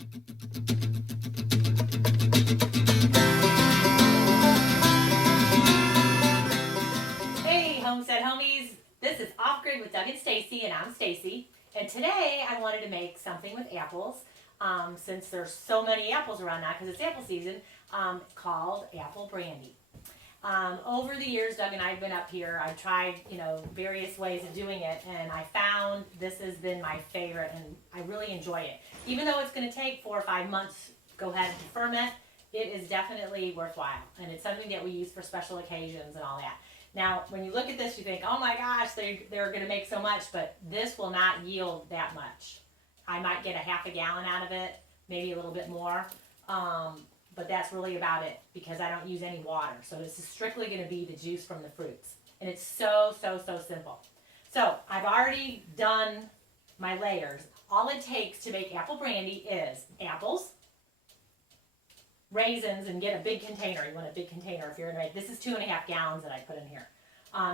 Hey Homestead Homies, this is Off Grid with Doug and Stacy, and I'm Stacy. And today I wanted to make something with apples, since there's so many apples around now because it's apple season, called Apple Brandy. Over the years, Doug and I have been up here. I've tried, various ways of doing it, and I found this has been my favorite, and I really enjoy it. Even though it's going to take 4 or 5 months to go ahead and ferment, it is definitely worthwhile, and it's something that we use for special occasions and all that. Now, when you look at this, you think, oh my gosh, they're going to make so much, but this will not yield that much. I might get a half a gallon out of it, maybe a little bit more, but that's really about it because I don't use any water. So this is strictly going to be the juice from the fruits. And it's so simple. So I've already done my layers. All it takes to make apple brandy is apples, raisins, and get a big container. You want a big container if you're going to make, this is 2.5 gallons that I put in here.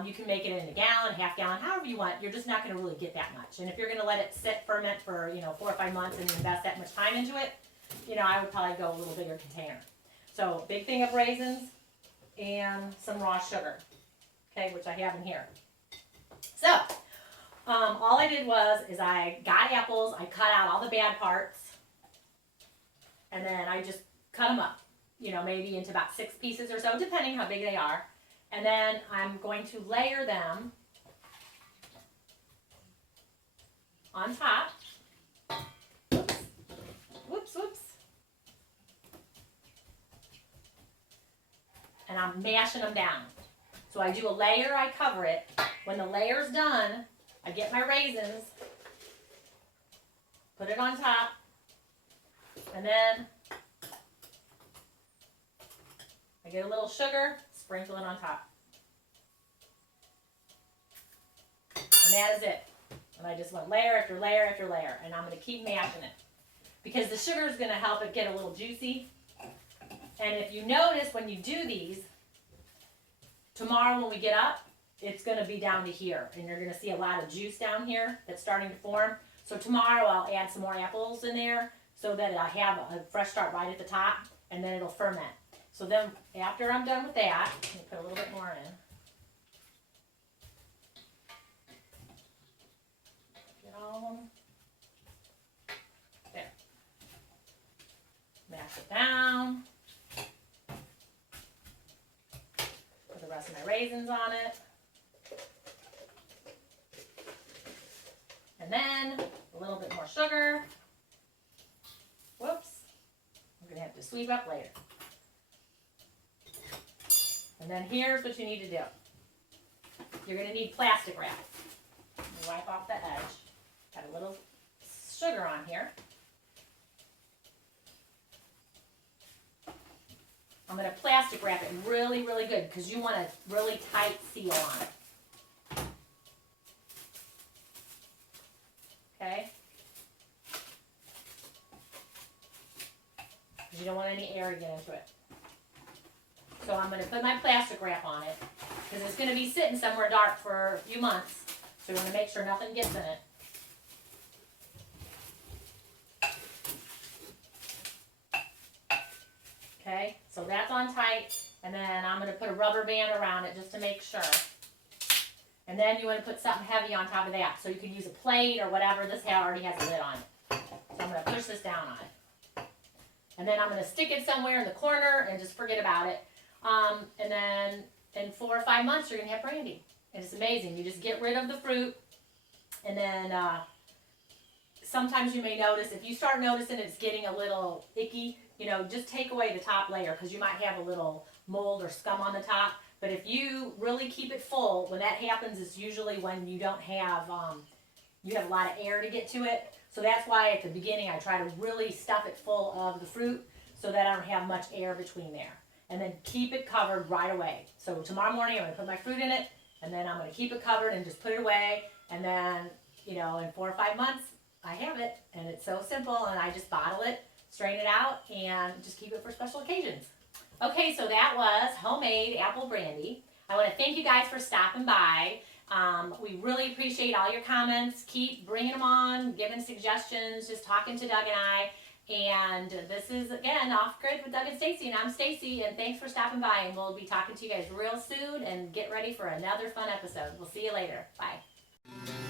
You can make it in a gallon, half gallon, however you want. You're just not going to really get that much. And if you're going to let it sit, ferment for 4 or 5 months and invest that much time into it, I would probably go a little bigger container. So big thing of raisins and some raw sugar, okay, which I have in here. So all I did is I got apples, I cut out all the bad parts, and then I just cut them up, maybe into about 6 pieces or so, depending how big they are. And then I'm going to layer them on top. Whoops. And I'm mashing them down. So I do a layer, I cover it. When the layer's done, I get my raisins, put it on top, and then I get a little sugar, sprinkle it on top. And that is it. And I just went layer after layer after layer. And I'm going to keep mashing it, because the sugar is going to help it get a little juicy. And if you notice when you do these, tomorrow when we get up, it's going to be down to here. And you're going to see a lot of juice down here that's starting to form. So tomorrow I'll add some more apples in there so that I have a fresh start right at the top, and then it'll ferment. So then after I'm done with that, let me put a little bit more in. Get all of them. There. Mash it down. Put the rest of my raisins on it. And then a little bit more sugar. Whoops. I'm going to have to sweep up later. And then here's what you need to do. You're going to need plastic wrap. Wipe off the edge. Got a little sugar on here. I'm going to plastic wrap it really good because you want a really tight seal on it. Okay? Because you don't want any air to get into it. So I'm going to put my plastic wrap on it because it's going to be sitting somewhere dark for a few months. So you want to make sure nothing gets in it. Okay, so that's on tight. And then I'm going to put a rubber band around it just to make sure. And then you want to put something heavy on top of that. So you can use a plate or whatever. This already has a lid on it. So I'm going to push this down on it. And then I'm going to stick it somewhere in the corner and just forget about it. And then in 4 or 5 months, you're going to have brandy. And it's amazing. You just get rid of the fruit. And then sometimes you may notice, if you start noticing it's getting a little icky, just take away the top layer because you might have a little mold or scum on the top. But if you really keep it full, when that happens, it's usually when you don't have, you have a lot of air to get to it. So that's why at the beginning I try to really stuff it full of the fruit so that I don't have much air between there. And then keep it covered right away. So tomorrow morning I'm going to put my fruit in it, and then I'm going to keep it covered and just put it away. And then, in 4 or 5 months, I have it. And it's so simple, and I just bottle it, strain it out, and just keep it for special occasions. Okay, so that was homemade apple brandy. I want to thank you guys for stopping by. We really appreciate all your comments. Keep bringing them on, giving suggestions, just talking to Doug and I. And this is, again, Off Grid with Doug and Stacy, and I'm Stacy, and thanks for stopping by, and we'll be talking to you guys real soon, and get ready for another fun episode. We'll see you later. Bye.